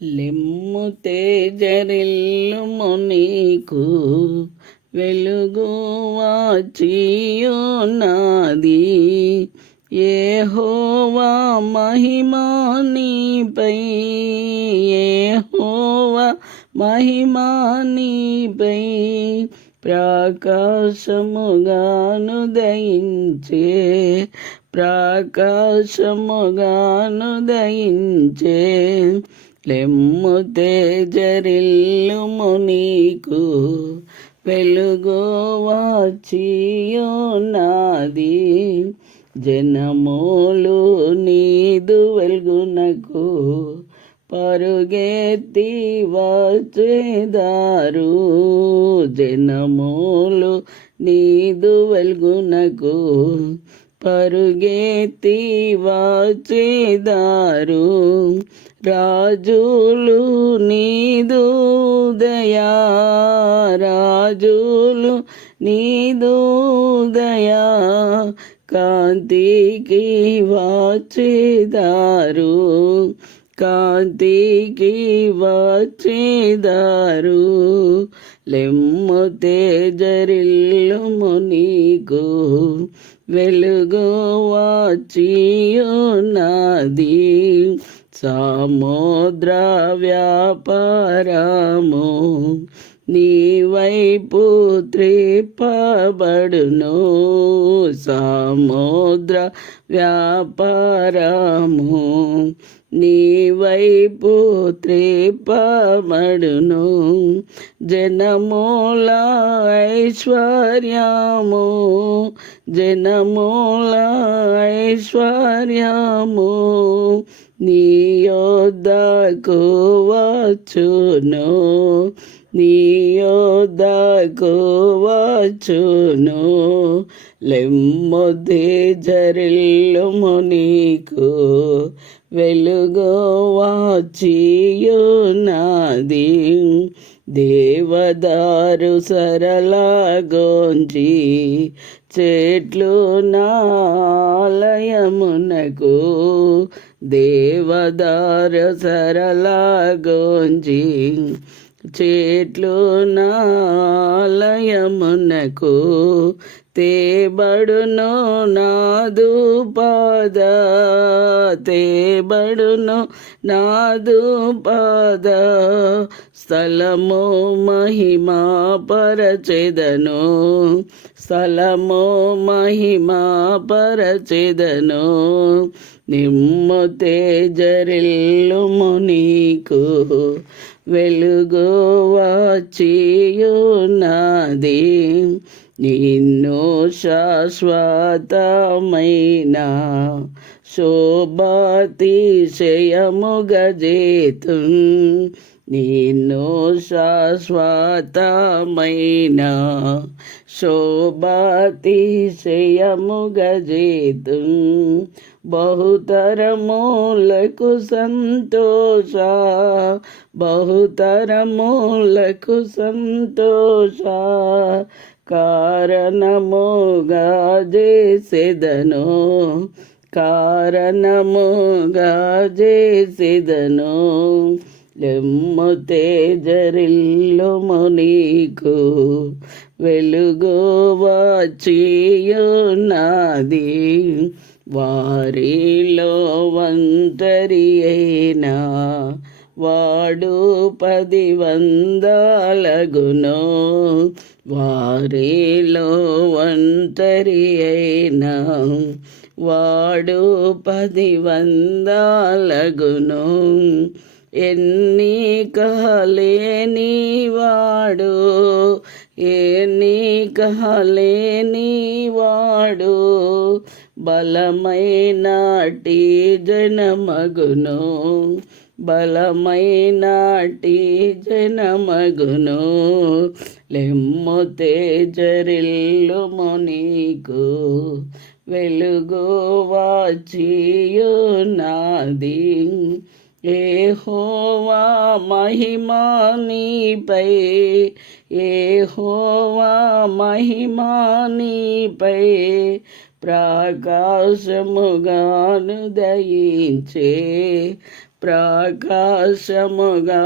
లెమ్ము తేజరిల్లుము నీకు వెలుగు వాచియున్నది ఏహోవా మహిమా నీపై హోవా మహిమా నీపై ప్రకాశముగాను దయించే ప్రకాశముగాను దయించే లెమ్ము తేజరిల్లుము నీకు వెలుగు నాది. జనములు నీదు వెలుగునకు పరుగెత్తి వచ్చేదారు జనములు నీదు వెలుగునకు పరుగెత్తి వచ్చేదారు రాజులు నీదు దయా రాజులు నీదు దయా కాంతికి వచ్చేదారు కాంతికి వచ్చేదారు లెమ్ము తేజరిల్లుము నీకు వెలుగు వాచియున్నది. సముద్ర వ్యాపారము నీ వైపు త్రిపబడును సముద్ర వ్యాపారము నీ వైపు త్రిపబడును జనమూల ఐశ్వర్యము జనమూల ఐశ్వర్యము నీ యొద్దకు వచ్చును నీ యొద్దకు వచ్చును లెమ్మొద్దే జరిల్లుము నీకు. వెలుగు వాచియున్నది. దేవదారు సరళ చెట్లు నాలయమునకు. దేవదార సరళ గోంజి చెట్లు నాలయమునకు తేబడును నాదు పాద తేబడును నాదు పాద. స్థలము మహిమా పరచెదను స్థలము మహిమా పరచెదను. నిమ్ము తేజరిల్లుము నీకు. వెలుగు వాచియున్నది. నిన్ను శాశ్వతమైన శోభాతిశయముగజేతు నిన్ను శాశ్వతమైన శోభాతిశయముగజేతు బహుతరములకు సంతోష బహుతరములకు సంతోష. కారణముగా చేసేదను కారణముగా చేసేదను లెమ్ము తేజరిల్లుము నీకు వెలుగు వాచియున్నది వారిలో వంతరి అయినా వాడు పది వందలగును వారిలో వంతరి అయినా వాడు పది వందలగును ఎన్ని కాలేని వాడు ఎన్ని కహలేని వాడు బలమైన టీ జనమగును. బలమైన టీ జనమగును. లెమ్ము తేజరిల్లుము నీకు వెలుగు వాచియున్నది ఏహోవా మహిమా నీపై ఏ హోవా మహిమానిపై ప్రకాశముగాను దయించే ప్రకాశముగా